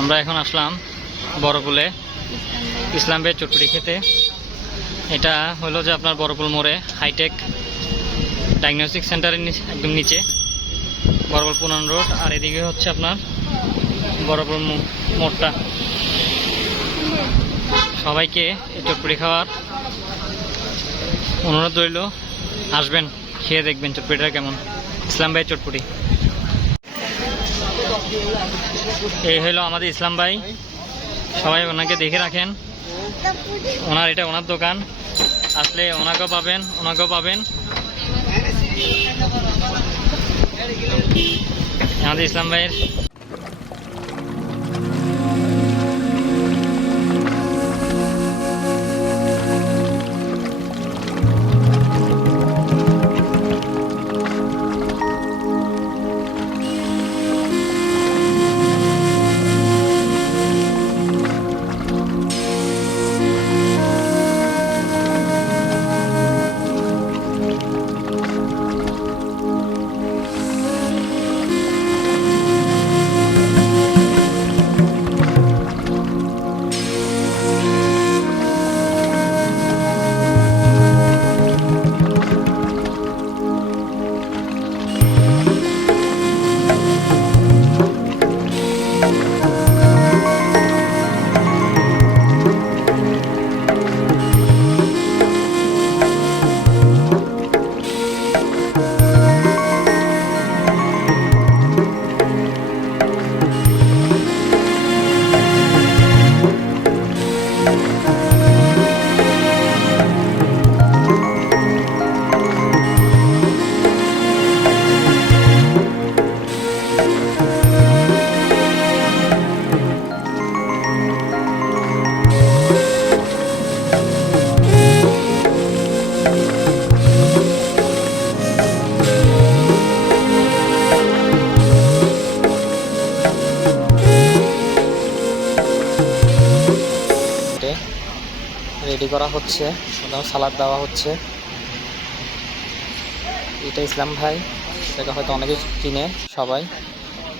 আমরা এখন আসলাম বড়পুলে। ইসলাম ভাইয়ের চটপুরি খেতে। এটা হলো যে আপনার বড়পুল মোড়ে হাইটেক ডায়াগনস্টিক সেন্টারের একদম নিচে। বড়পুল পুরান রোড, আর এদিকে হচ্ছে আপনার বড়পুল মোড়টা। সবাইকে এই চটপুরি খাওয়ার অনুরোধ রইল। আসবেন, খেয়ে দেখবেন চটপুরিটা কেমন। ইসলাম ভাইয়ের চটপুরি এই হলো আমাদের ইসলাম ভাই। সবাই ওনাকে দেখে রাখেন। ওনার এটা ওনার দোকান। আসলে ওনাকেও পাবেন ওনাকেও পাবেন। আমাদের ইসলাম ভাইয়ের রেডি করা হচ্ছে সালাদ দেওয়া হচ্ছে। এটা ইসলাম ভাই সেটা হয়তো অনেকে চিনে সবাই।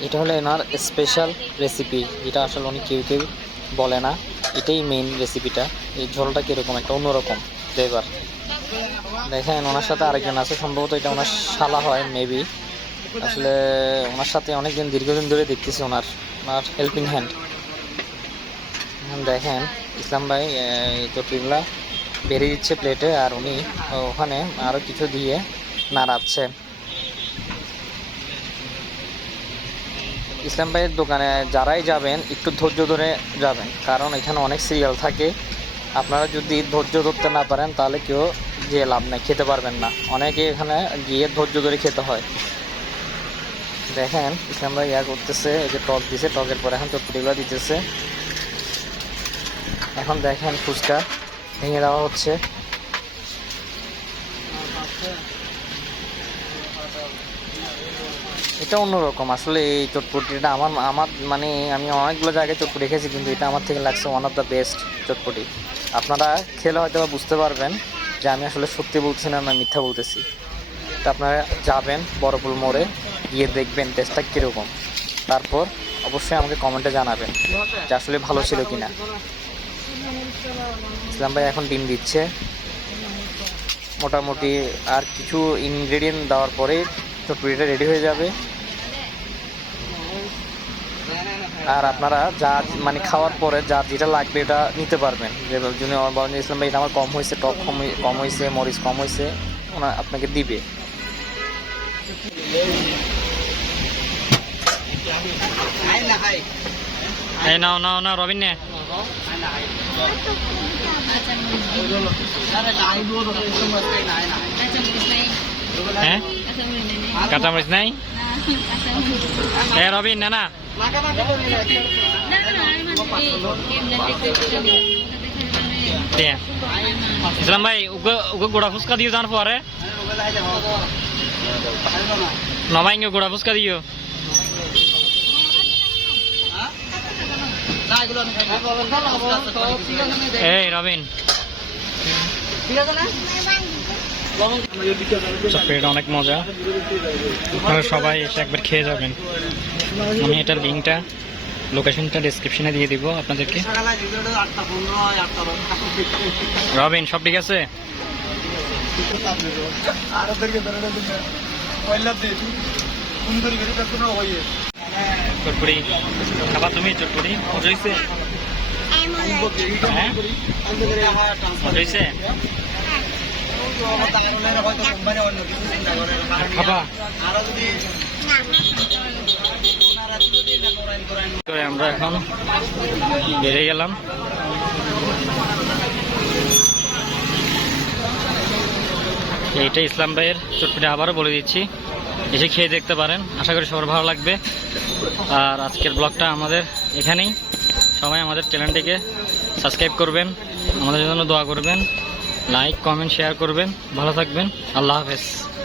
এটা হলো এনার স্পেশাল রেসিপি এটা আসলে উনি কেউ কেউ বলে না। এটাই মেইন রেসিপিটা এই ঝোলটা কীরকম, একটা অন্যরকম ফ্লেভার দেখেন, ওনার সাথে আরেকজন আছে, সম্ভবত এটা ওনার শালা হয় মেবি আসলে ওনার সাথে অনেকদিন, দীর্ঘদিন ধরে দেখতেছি ওনার ওনার হেল্পিং হ্যান্ড দেখেন। ইসলাম ভাই চটকিগুলা বেরিয়ে দিচ্ছে প্লেটে আর উনি ওখানে আরও কিছু দিয়ে নাড়াচ্ছে। ইসলাম ভাইয়ের দোকানে যারাই যাবেন, একটু ধৈর্য ধরে যাবেন। কারণ এখানে অনেক সিরিয়াল থাকে। আপনারা যদি ধৈর্য ধরতে না পারেন, তাহলে কেউ যে লাভ নেই, খেতে পারবেন না। অনেকে এখানে গিয়ে ধৈর্য ধরে খেতে হয়। দেখেন, ইসলাম ভাই ইয়া করতেছে, এই যে টক দিছে, টকের পরে এখন চটপটিগুলো দিতেছে। এখন দেখেন ফুচকা ভেঙে দেওয়া হচ্ছে। এটা অন্যরকম, আসলে এই চটপটিটা আমার আমার মানে আমি অনেকগুলো জায়গায় চটপটি খেয়েছি, কিন্তু এটা আমার থেকে লাগছে ওয়ান অফ দ্য বেস্ট চটপটি। আপনারা খেলে হয়তো বুঝতে পারবেন যে আমি আসলে সত্যি বলছি না না মিথ্যা বলতেছি। তা আপনারা যাবেন বড়পুল মোড়ে, গিয়ে দেখবেন টেস্টটা কীরকম। তারপর অবশ্যই আমাকে কমেন্টে জানাবেন যে আসলে ভালো ছিল কিনা। ইসলাম ভাই এখন ডিম দিচ্ছে। মোটামুটি আর কিছু ইনগ্রেডিয়েন্ট দেওয়ার পরে চটপটিটা রেডি হয়ে যাবে। আর আপনারা যা মানে খাওয়ার পরে যা যেটা লাগবে এটা নিতে পারবেন। যে জন্য আমার ইসলাম ভাই আমার কম হয়েছে, টক কম কম হয়েছে, মরিচ কম হয়েছে ওনা আপনাকে দিবে। নাও নাও নাও, রবিন নে। হ্যাঁ? কাঁচামরিচ নাই? এ রবিন না না ইসলাম ভাই গোড়া ফুচকা দিও জানার পরে নবাইঙ্গে গোড়া ফুচকা দিও। এই রবিন। এটা অনেক মজা। আপনারা সবাই এসে একবার খেয়ে যাবেন। আমি এটার লিঙ্কটা লোকেশনটা ডিসক্রিপশনে দিয়ে দিব আপনাদেরকে। রবিন সব ঠিক আছে? চটপুরি খাবার তুমি চটপুরি মজা হ্যাঁ? আমরা এখন বেরিয়ে গেলাম। এইটা ইসলাম ভাইয়ের চটপটি, আবারও বলে দিচ্ছি। এসে খেয়ে দেখতে পারেন। আশা করি সবার ভালো লাগবে। আর আজকের ব্লগটা আমাদের এখানেই। সবাই আমাদের চ্যানেলটিকে সাবস্ক্রাইব করবেন। আমাদের জন্য দোয়া করবেন। লাইক, কমেন্ট, শেয়ার করবেন। ভালো থাকবেন। আল্লাহ হাফেজ।